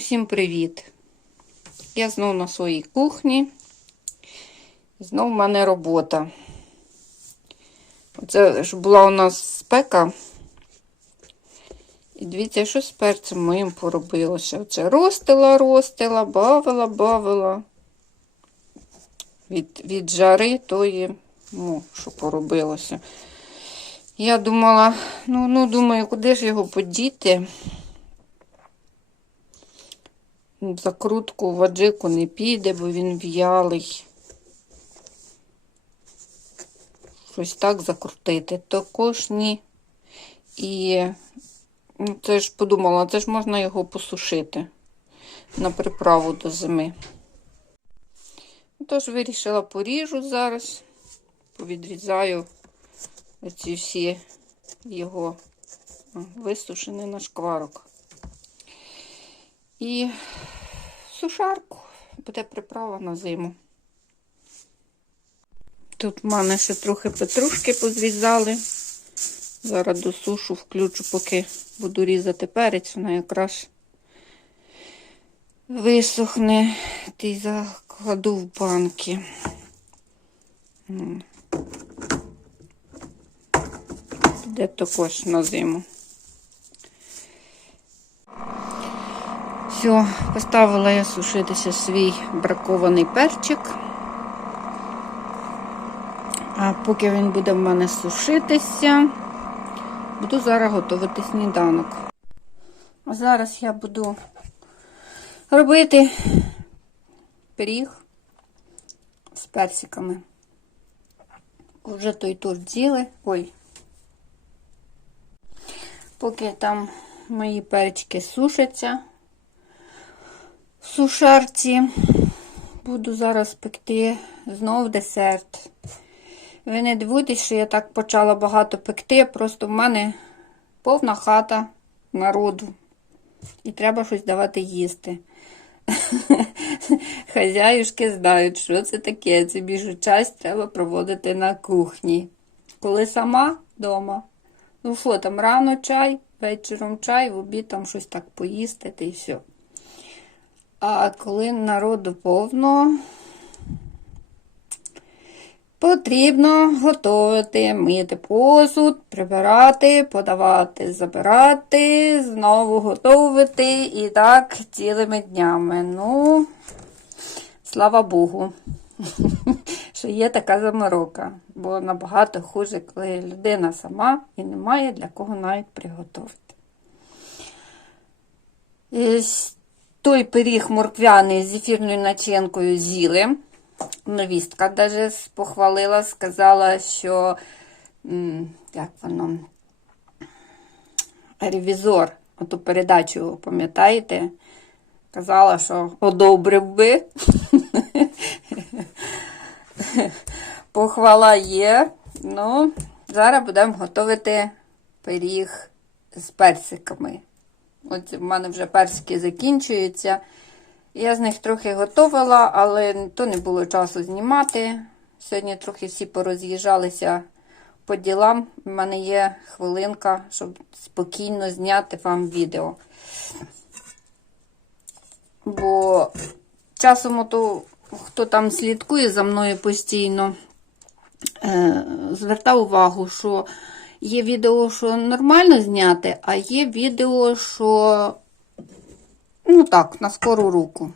Усім привіт! Я знов на своїй кухні. І знов в мене робота. Оце ж була у нас спека. І дивіться, що з перцем моїм поробилося. Оце ростила, ростила, бавила, бавила. Від, від жари тої, ну, що поробилося. Я думала, ну, ну, думаю, куди ж його подіти? Закрутку в аджику не піде, бо він в'ялий. Щось так закрутити. Також ні. І ну, це ж подумала, це ж можна його посушити на приправу до зими. Тож вирішила поріжу зараз, повідрізаю оці всі його висушені на шкварок. І сушарку буде приправа на зиму. Тут в мене ще трохи петрушки позрізали. Зараз до сушу включу, поки буду різати перець, вона якраз висохне і закладу в банки. Буде також на зиму. Все, поставила я сушитися свій бракований перчик. А поки він буде в мене сушитися, буду зараз готувати сніданок. А зараз я буду робити пиріг з персиками. Вже той торт з'їли. Ой. Поки там мої перчики сушаться в сушарці, буду зараз пекти знов десерт. Ви не дивуйтесь, що я так почала багато пекти, просто в мене повна хата народу. І треба щось давати їсти. Хазяюшки знають, що це таке. Це більшу час треба проводити на кухні. Коли сама вдома. Ну що, там рано чай, вечором чай, в обід там щось так поїсти і все. А коли народу повно, потрібно готувати, мити посуд, прибирати, подавати, забирати, знову готувати і так цілими днями. Ну, слава Богу, що є така заморока, бо набагато хуже, коли людина сама і немає для кого навіть приготувати. Той пиріг морквяний з ефірною начинкою з'їли. Новістка навіть похвалила, сказала, що як воно, ревізор, оту передачу, пам'ятаєте? Казала, що одобрив би. Похвала є. Ну, зараз будемо готувати пиріг з персиками. От в мене вже персики закінчуються. Я з них трохи готувала, але то не було часу знімати. Сьогодні трохи всі пороз'їжджалися по ділам. У мене є хвилинка, щоб спокійно зняти вам відео. Бо часом, ото, хто там слідкує за мною постійно, е, звертав увагу, що є відео, що нормально зняти, а є відео, що Ну так, на скору руку.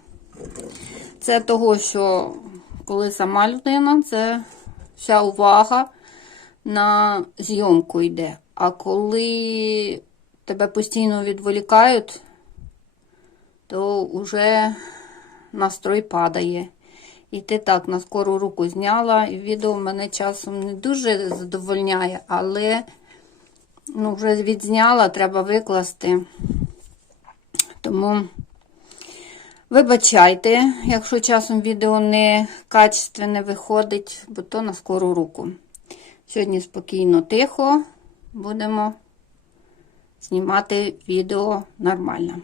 Це того, що коли сама людина, це вся увага на зйомку йде. А коли тебе постійно відволікають, то вже настрой падає. І ти так на скору руку зняла, і відео мене часом не дуже задовольняє, але ну, вже відзняла, треба викласти. Тому вибачайте, якщо часом відео не качественне виходить, бо то на скору руку. Сьогодні спокійно, тихо, будемо знімати відео нормально.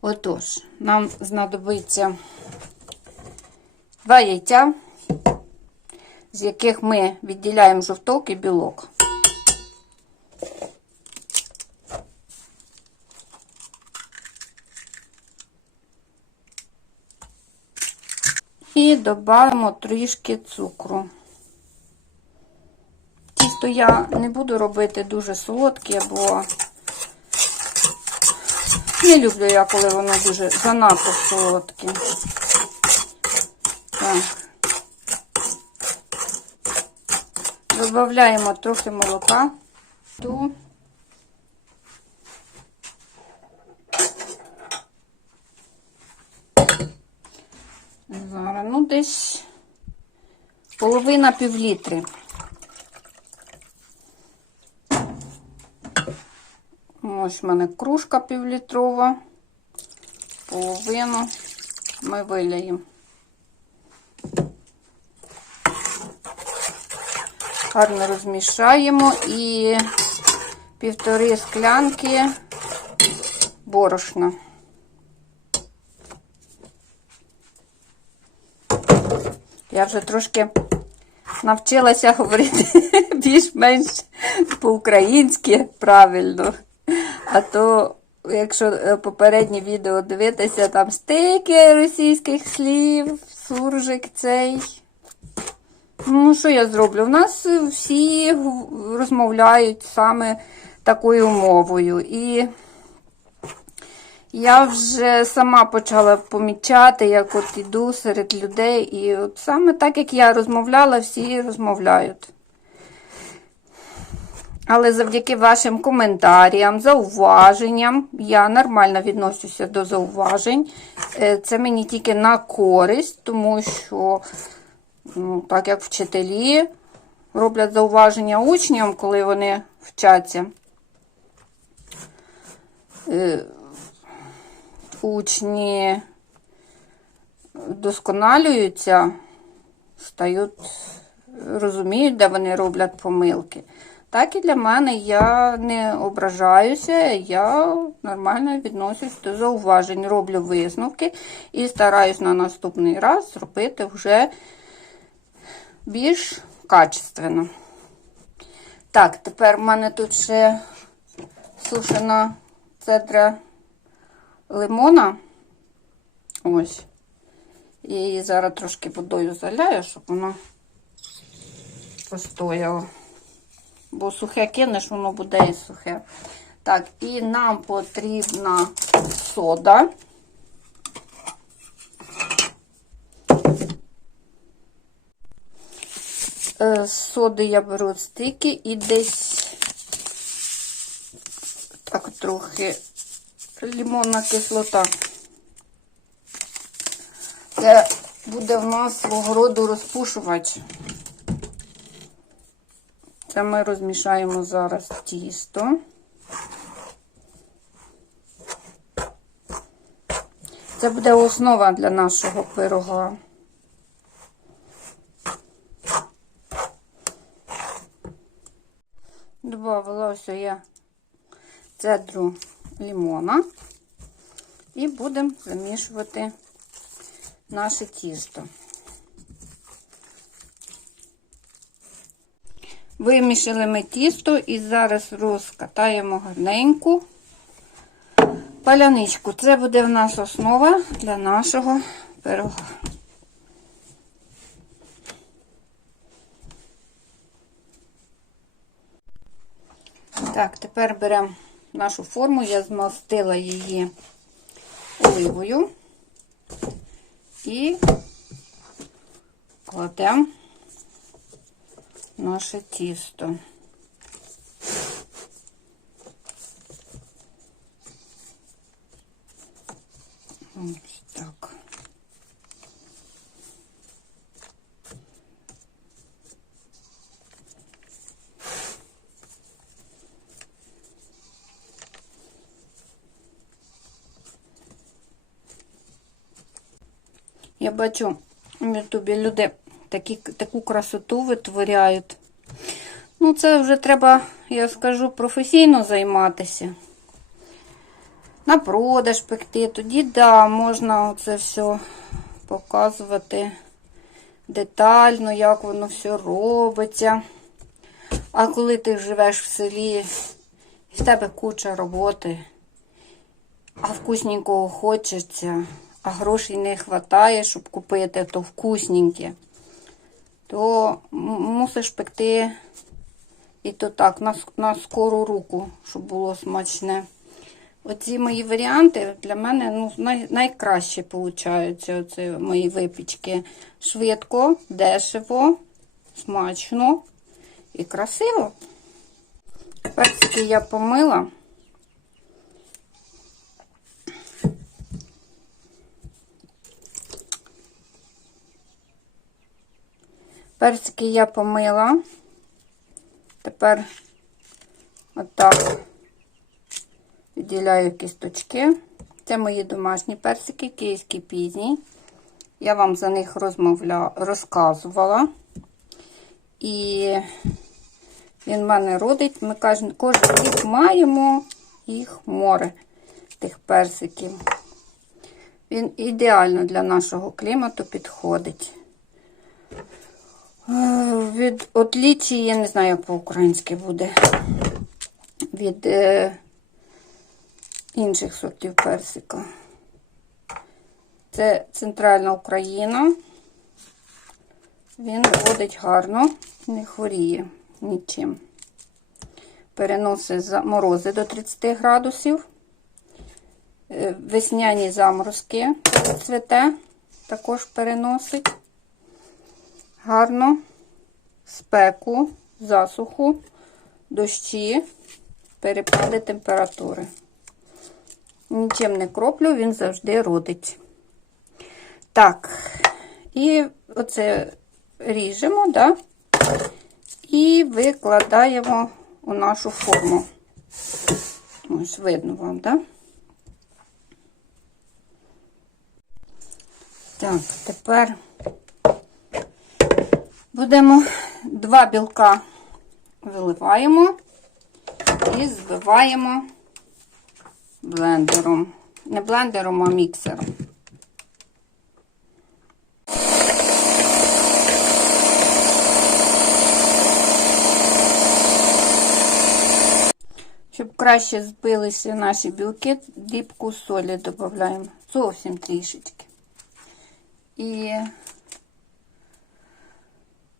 Отож, нам знадобиться Два яйця, з яких ми відділяємо жовток і білок. І додаємо трішки цукру. Тісто я не буду робити дуже солодке, бо не люблю я, коли воно дуже занадто солодке. Додаємо трохи молока. Ту. Зараз, ну, десь половина півлітри. Ось в мене кружка півлітрова. Половину ми виляємо. Гарно розмішаємо і півтори склянки борошна. Я вже трошки навчилася говорити більш-менш по-українськи правильно. А то, якщо е, попереднє відео дивитися, там стільки російських слів, суржик цей. Ну, що я зроблю? У нас е, всі розмовляють саме такою мовою. І я вже сама почала помічати, як от іду серед людей. І от саме так, як я розмовляла, всі розмовляють. Але завдяки вашим коментарям, зауваженням, я нормально відношуся до зауважень. Е, Це мені тільки на користь, тому що, так як вчителі роблять зауваження учням, коли вони вчаться. Е, Учні досконалюються, стають, розуміють, де вони роблять помилки. Так і для мене я не ображаюся, я нормально відношусь до зауважень, роблю висновки і стараюсь на наступний раз зробити вже більш качественно. Так, тепер в мене тут ще сушена цедра лимона. Ось. І її зараз трошки водою заляю, щоб воно постояло. Бо сухе кинеш, воно буде і сухе. Так, і нам потрібна сода. Е, З соди я беру стики і десь так трохи лимонна кислота. Це буде в нас свого роду розпушувач. Це ми розмішаємо зараз тісто. Це буде основа для нашого пирога. Ось я цедру лимона і будемо замішувати наше тісто. Вимішали ми тісто і зараз розкатаємо гарненьку паляничку. Це буде в нас основа для нашого пирога. Так, тепер беремо нашу форму, я змастила її оливою і кладемо наше тісто. Ось так. Я бачу в Ютубі люди такі, таку красоту витворяють. Ну, це вже треба, я скажу, професійно займатися. На продаж пекти. Тоді, да, можна це все показувати детально, як воно все робиться. А коли ти живеш в селі, і в тебе куча роботи, а вкусненького хочеться, а грошей не вистачає, щоб купити то вкусненьке, то мусиш пекти і то так, на, на скору руку, щоб було смачне. Оці мої варіанти для мене ну, най, найкраще получаються. Оце мої випічки. Швидко, дешево, смачно і красиво. Персики я помила. Персики я помила. Тепер отак відділяю кісточки. Це мої домашні персики, київські пізні. Я вам за них розмовля... розказувала. І він в мене родить. Ми кожен, рік маємо їх море, тих персиків. Він ідеально для нашого клімату підходить. Е, Від отлічі, я не знаю, як по-українськи буде. Від е, інших сортів персика. Це центральна Україна. Він родить гарно, не хворіє нічим. Переносить морози до 30 градусів. Е, Весняні заморозки цвете, також переносить. Гарно спеку, засуху, дощі, перепади температури. Нічим не кроплю, він завжди родить. Так, і оце ріжемо, да? і викладаємо у нашу форму. Ось видно вам, да? Так, тепер будемо два білка виливаємо і збиваємо блендером. Не блендером, а міксером. Щоб краще збилися наші білки, дрібку солі додаємо. Зовсім трішечки. І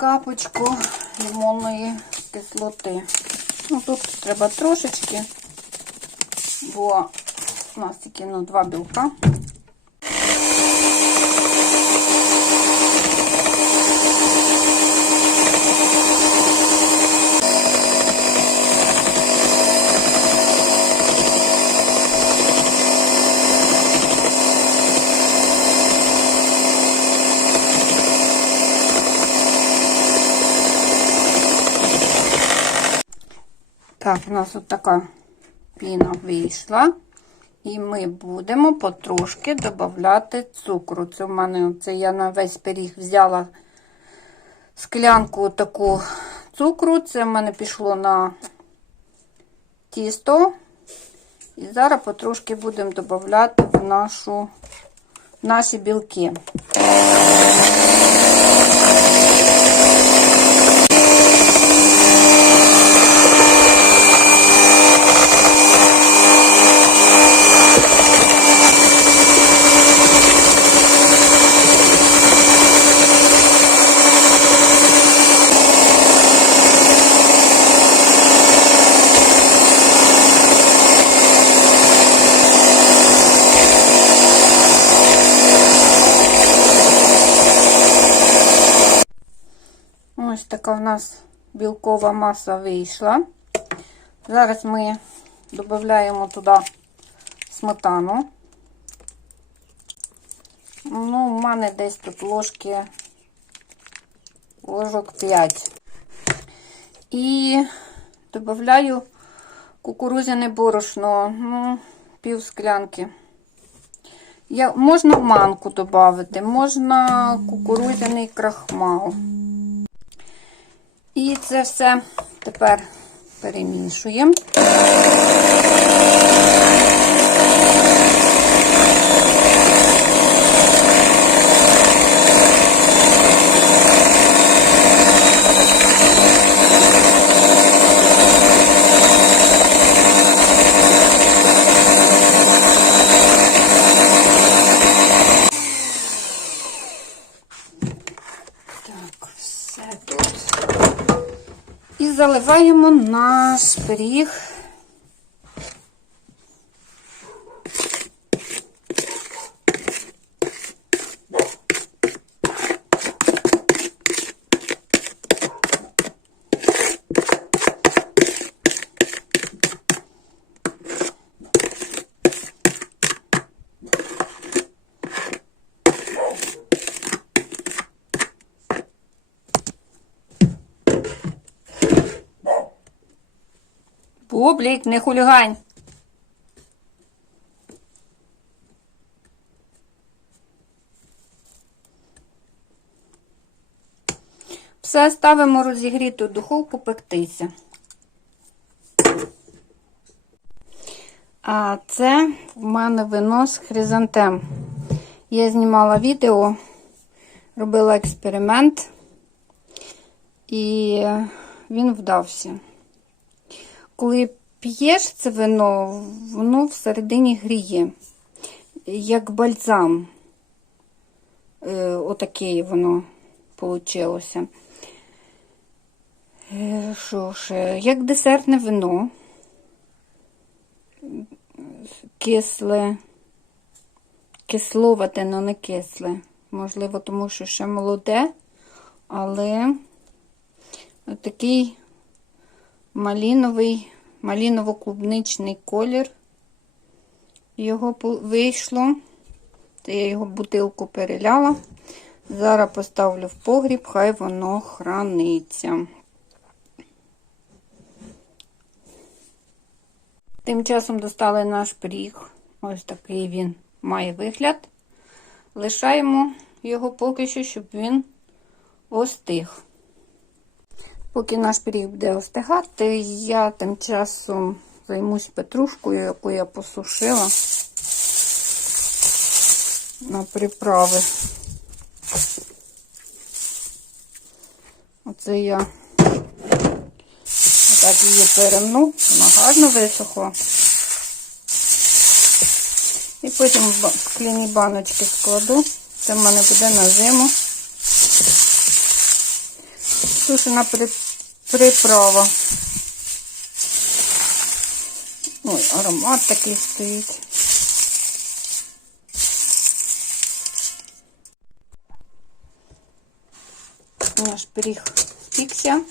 капочку лимонної кислоти. Ну, тут треба трошечки, бо у нас тільки ну, два білка. Так, у нас от така піна вийшла. І ми будемо потрошки додати цукру. Це в мене це я на весь пиріг взяла склянку таку цукру. Це в мене пішло на тісто. І зараз потрошки будемо додати в нашу, наші білки. Ось така в нас білкова маса вийшла. Зараз ми додаємо туди сметану. Ну, у мене десь тут ложки, ложок 5. І додаю кукурудзяне борошно, ну, пів склянки. Я, можна манку додати, можна кукурудзяний крахмал. І це все тепер перемішуємо. Наш пиріг. Бублік, не хулігань. Все ставимо розігріту духовку пектися. А це в мене вино з хризантем. Я знімала відео, робила експеримент, і він вдався. Коли п'єш це вино, воно всередині гріє, як бальзам. Е, отаке воно вийшло. Е, Що ж, як десертне вино, кисле, кисловате, але не кисле. Можливо, тому що ще молоде, але такий маліновий, маліново-клубничний колір його вийшло. Це я його бутилку переляла. Зараз поставлю в погріб, хай воно храниться. Тим часом достали наш пиріг. Ось такий він має вигляд. Лишаємо його поки що, щоб він остиг. Поки наш пиріг буде остигати, я тим часом займусь петрушкою, яку я посушила на приправи. Оце я отак її перемну, вона гарно висохла. І потім в скляні баночки складу. Це в мене буде на зиму. Сушена при- приправа. Ой, аромат такий стоїть. Наш пиріг спікся.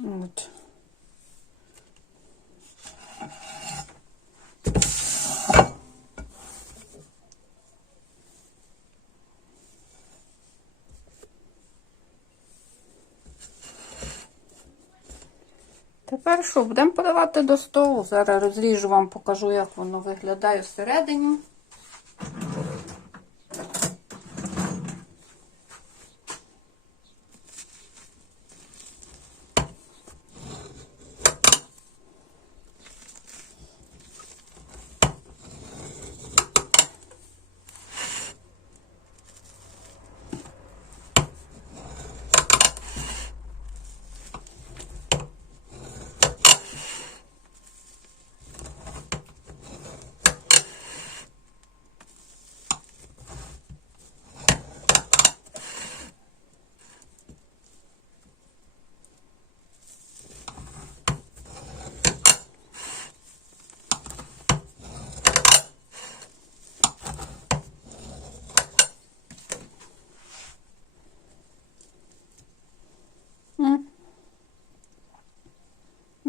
От. Тепер що, будемо подавати до столу. Зараз розріжу вам, покажу, як воно виглядає всередині.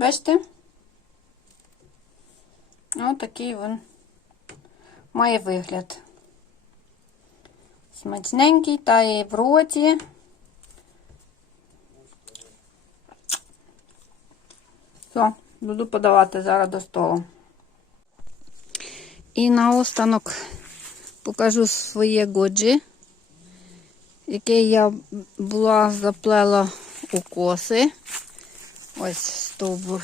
Бачите? Ось такий він має вигляд. Смачненький, тає в роті. Все, буду подавати зараз до столу. І наостанок покажу своє годжі, яке я була заплела у коси. Ось стовбур.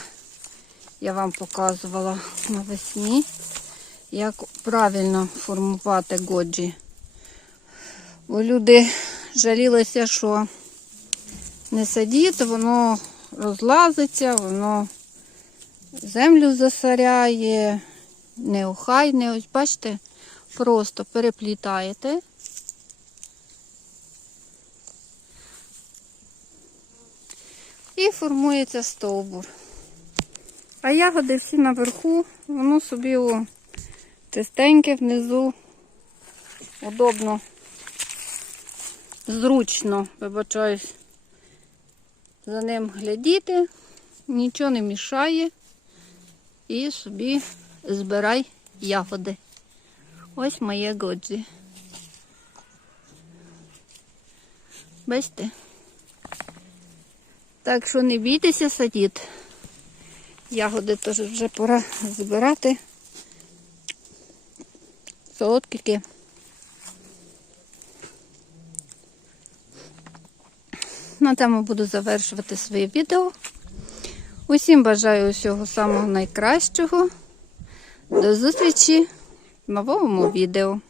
Я вам показувала навесні, як правильно формувати годжі. Бо люди жалілися, що не садіть, воно розлазиться, воно землю засоряє, неохайне. Ось бачите, просто переплітаєте. І формується стовбур. А ягоди всі наверху, воно собі о, чистеньке внизу. Удобно, зручно, вибачаюсь, за ним глядіти, нічого не мішає. І собі збирай ягоди. Ось моє годжі. Бачите? Так що не бійтеся садіть. Ягоди теж вже пора збирати. Солодкі. На цьому буду завершувати своє відео. Усім бажаю усього самого найкращого. До зустрічі в новому відео.